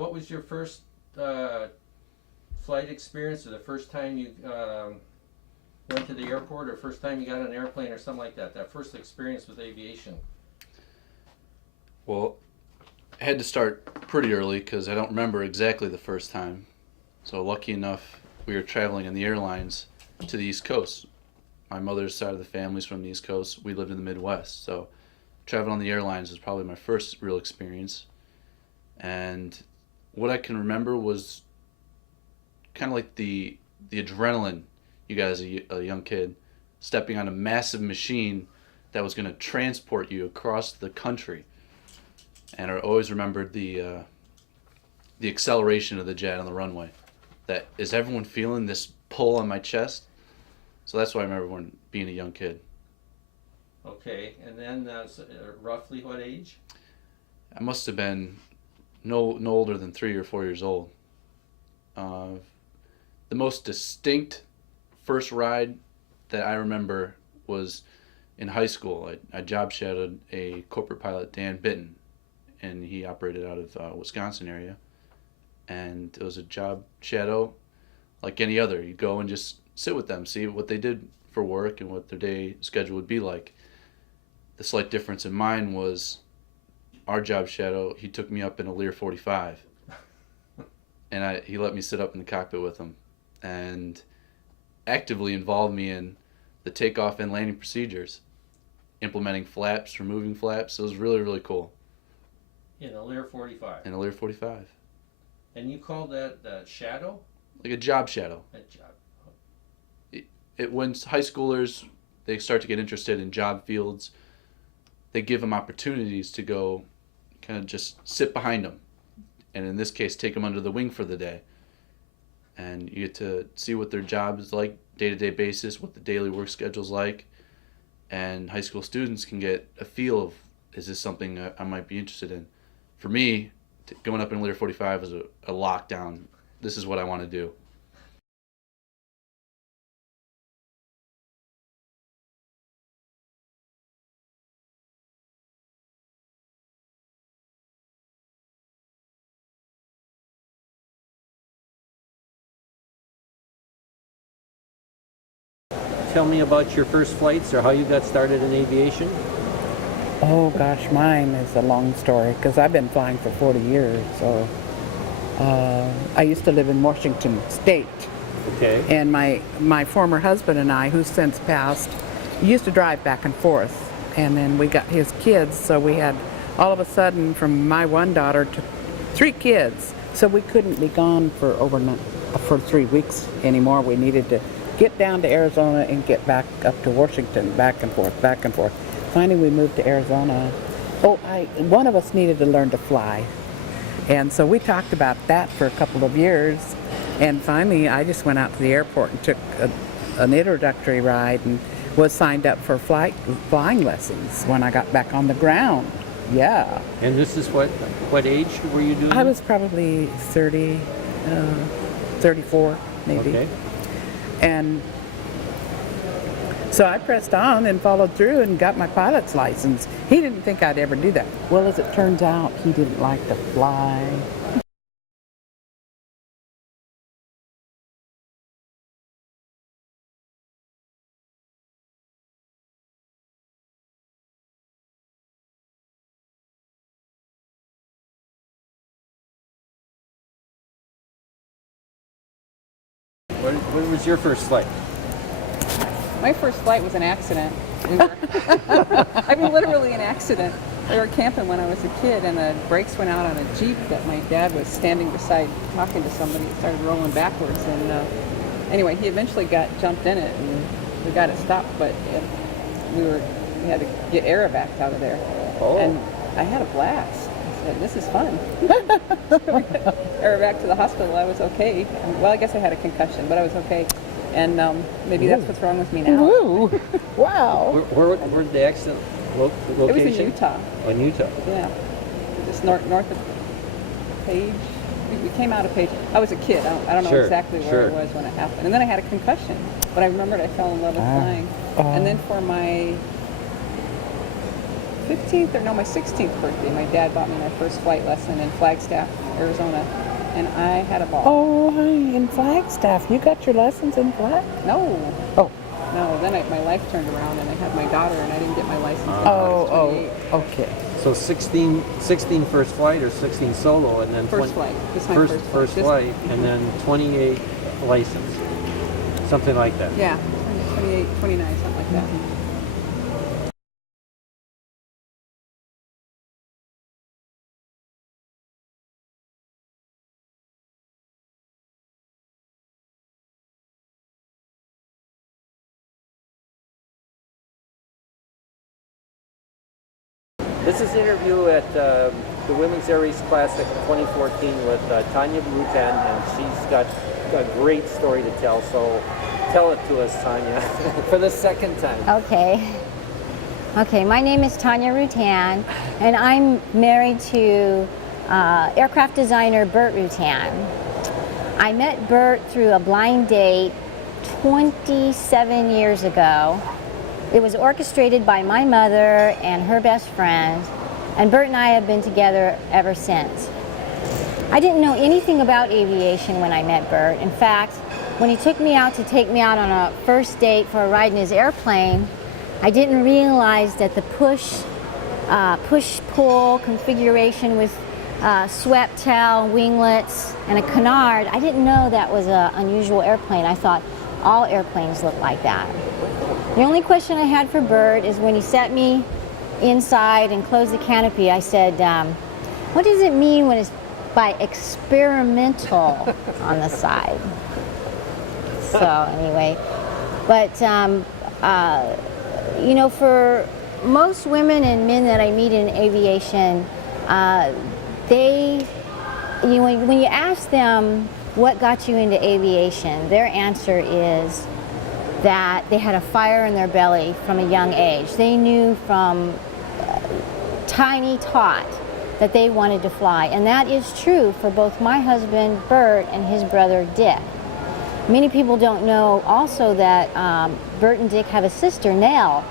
what was your first flight experience, or the first time you went to the airport, or first time you got on an airplane or something like that? That first experience with aviation. Well, I had to start pretty early because I don't remember exactly the first time. So lucky enough, we were traveling in the airlines to the East Coast. My mother's side of the family's from the East Coast. We lived in the Midwest, so traveling on the airlines was probably my first real experience. And what I can remember was kind of like the adrenaline you got as a young kid, stepping on a massive machine that was going to transport you across the country. And I always remembered the acceleration of the jet on the runway. That is everyone feeling this pull on my chest? So that's what I remember when being a young kid. Okay, and then roughly what age? I must have been no older than 3 or 4 years old. The most distinct first ride that I remember was in high school. I job shadowed a corporate pilot, Dan Bitton, and he operated out of Wisconsin area. And it was a job shadow like any other. You go and just sit with them, see what they did for work and what their day schedule would be like. The slight difference in mine was our job shadow, he took me up in a Lear 45. And he let me sit up in the cockpit with him and actively involved me in the takeoff and landing procedures, implementing flaps, removing flaps. It was really, really cool. In a Lear 45. In a Lear 45. And you call that shadow? Like a job shadow. A job. When high schoolers, they start to get interested in job fields, they give them opportunities to go kind of just sit behind them. And in this case, take them under the wing for the day. And you get to see what their job is like, day-to-day basis, what the daily work schedule is like. And high school students can get a feel of, is this something I might be interested in? For me, going up in Lear 45 was a lockdown. This is what I want to do. Tell me about your first flights or how you got started in aviation. Oh gosh, mine is a long story because I've been flying for 40 years. So I used to live in Washington State. Okay. And my former husband and I, who's since passed, used to drive back and forth. And then we got his kids, so we had all of a sudden from my one daughter to 3 kids. So we couldn't be gone for overnight for 3 weeks anymore. We needed to get down to Arizona and get back up to Washington, back and forth, back and forth. Finally, we moved to Arizona. One of us needed to learn to fly. And so we talked about that for a couple of years. And finally, I just went out to the airport and took an introductory ride and was signed up for flying lessons when I got back on the ground. Yeah. And this is what age were you doing? I was probably 30, 34 maybe. Okay. And so I pressed on and followed through and got my pilot's license. He didn't think I'd ever do that. Well, as it turns out, he didn't like to fly. When was your first flight? My first flight was an accident. I mean, literally an accident. We were camping when I was a kid, and the brakes went out on a Jeep that my dad was standing beside talking to somebody. It started rolling backwards, and anyway, he eventually jumped in it, and we got it stopped, but we had to get air-evac out of there. Oh. And I had a blast. I said, this is fun. Air-evac to the hospital. I was okay. Well, I guess I had a concussion, but I was okay. And maybe that's what's wrong with me now. Woo! Wow. Where did the accident location? It was in Utah. Oh, in Utah. Yeah, just north of Page. We came out of Page. I was a kid. I don't know Sure, exactly where sure. I was when it happened. And then I had a concussion. But I remembered I fell in love with flying. And then for my 16th birthday, my dad bought me my first flight lesson in Flagstaff. Arizona, and I had a ball. Oh, in Flagstaff. You got your lessons in Flag? No, Oh, no. Then my life turned around, and I had my daughter, and I didn't get my license until I was oh, 28. okay. So 16 first flight or 16 solo, and then First flight. This is my first This- flight, and then 28 license, something like that. Yeah, 28, 29, something like that. This is an interview at the Women's Air Race Classic 2014 with Tanya Rutan, and she's got a great story to tell. So tell it to us, Tanya, for the second time. Okay, my name is Tanya Rutan, and I'm married to aircraft designer Bert Rutan. I met Bert through a blind date 27 years ago. It was orchestrated by my mother and her best friend, and Bert and I have been together ever since. I didn't know anything about aviation when I met Bert. In fact, when he took me out to take me out on a first date for a ride in his airplane, I didn't realize that the push-pull configuration with swept tail, winglets, and a canard, I didn't know that was an unusual airplane. I thought all airplanes looked like that. The only question I had for Bert is when he set me inside and closed the canopy, I said, what does it mean when it's by experimental on the side? So anyway, but you know, for most women and men that I meet in aviation, when you ask them what got you into aviation, their answer is that they had a fire in their belly from a young age. They knew from tiny tot that they wanted to fly, and that is true for both my husband Bert and his brother Dick. Many people don't know also that Bert and Dick have a sister, Nell.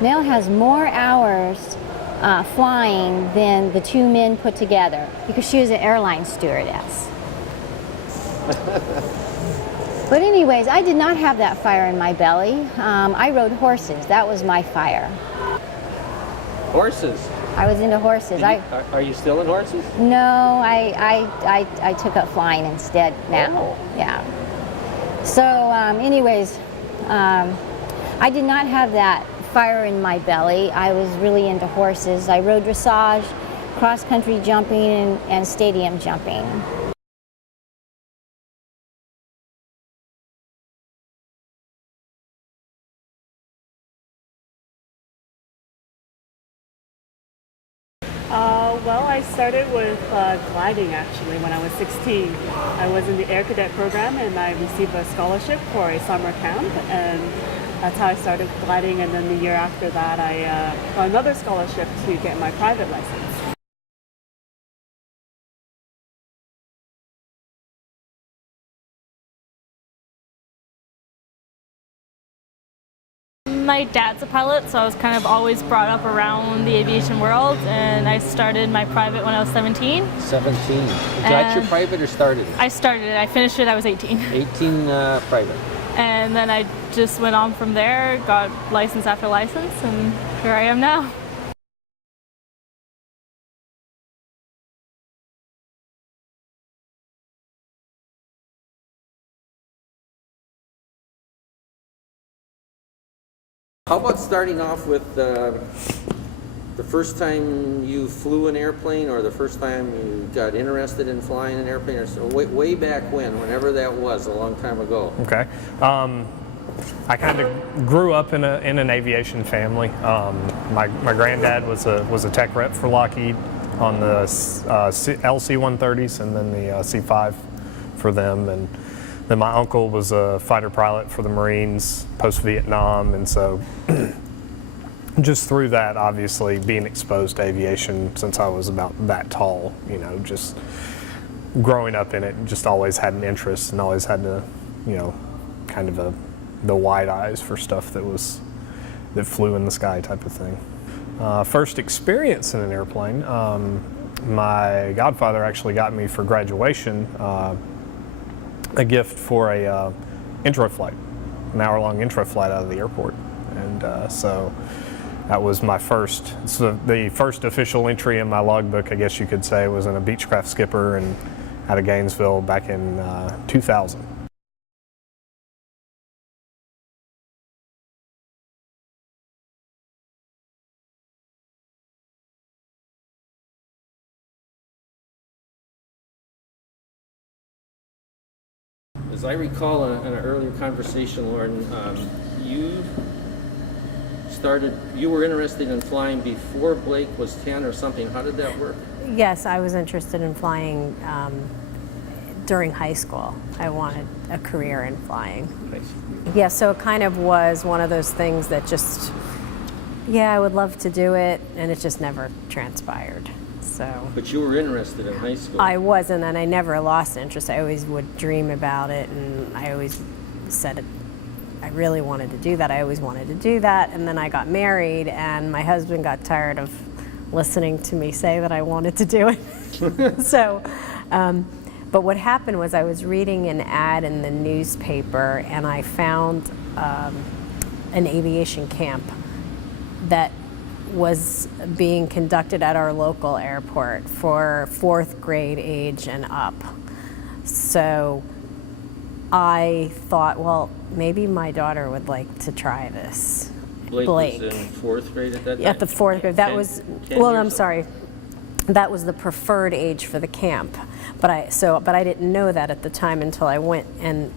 Nell has more hours flying than the two men put together because she was an airline stewardess. But anyways, I did not have that fire in my belly. I rode horses. That was my fire. Horses. I was into horses. Are you still in horses? No, I took up flying instead now. Oh. Yeah. So anyways, I did not have that fire in my belly. I was really into horses. I rode dressage, cross-country jumping, and stadium jumping. Well, I started with gliding actually when I was 16. I was in the Air Cadet program and I received a scholarship for a summer camp, and that's how I started gliding. And then the year after that, I got another scholarship to get my private license. My dad's a pilot, so I was kind of always brought up around the aviation world, and I started my private when I was 17. 17. Got your private or started? I started it. I finished it. I was 18. 18 private. And then I just went on from there, got license after license, and here I am now. How about starting off with the first time you flew an airplane, or the first time you got interested in flying an airplane, or so, way back when, whenever that was, a long time ago? Okay. I kind of grew up in an aviation family. My granddad was a tech rep for Lockheed on the LC-130s and then the C-5 for them, and then my uncle was a fighter pilot for the Marines post-Vietnam, and so just through that, obviously being exposed to aviation since I was about that tall, you know, just growing up in it, just always had an interest and always had to, you know, kind of the wide eyes for stuff that flew in the sky type of thing. First experience in an airplane, my godfather actually got me for graduation a gift for a intro flight, an hour-long intro flight out of the airport. And so that was my first, so the first official entry in my logbook, I guess you could say, was in a Beechcraft skipper and out of Gainesville back in 2000. As I recall in an earlier conversation, Lauren, you were interested in flying before Blake was 10 or something. How did that work? Yes, I was interested in flying during high school. I wanted a career in flying. Nice. Yeah, so it kind of was one of those things that just, yeah, I would love to do it, and it just never transpired. So. But you were interested in high school. I was, and then I never lost interest. I always would dream about it, and I always said I really wanted to do that. I always wanted to do that, and then I got married, and my husband got tired of listening to me say that I wanted to do it. So, but what happened was I was reading an ad in the newspaper, and I found an aviation camp that was being conducted at our local airport for 4th grade age and up. So I thought, well, maybe my daughter would like to try this. Blake was in 4th grade at that time? At the 4th grade. That 10 was, 10 well, years I'm old. sorry. That was the preferred age for the camp. But I didn't know that at the time until I went and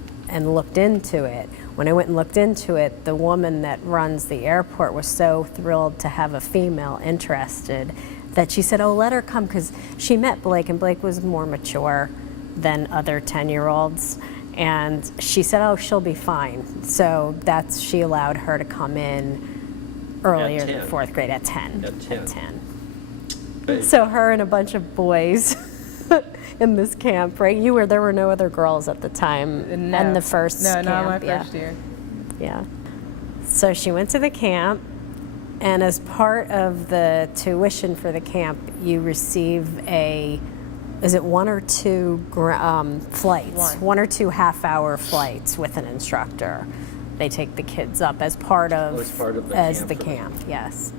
looked into it. When I went and looked into it, the woman that runs the airport was so thrilled to have a female interested that she said, oh, let her come, because she met Blake, and Blake was more mature than other 10-year-olds. And she said, oh, she'll be fine. So she allowed her to come in earlier than 4th grade at 10. At 10. So her and a bunch of boys in this camp, right? There were no other girls at the time. No. And the first No, camp, not my yeah. first year. Yeah. So she went to the camp, and as part of the tuition for the camp, you receive is it 1 or 2 flights? 1 or 2 half-hour flights with an instructor. They take the kids up as part of, As part of the as camp the for camp, yes.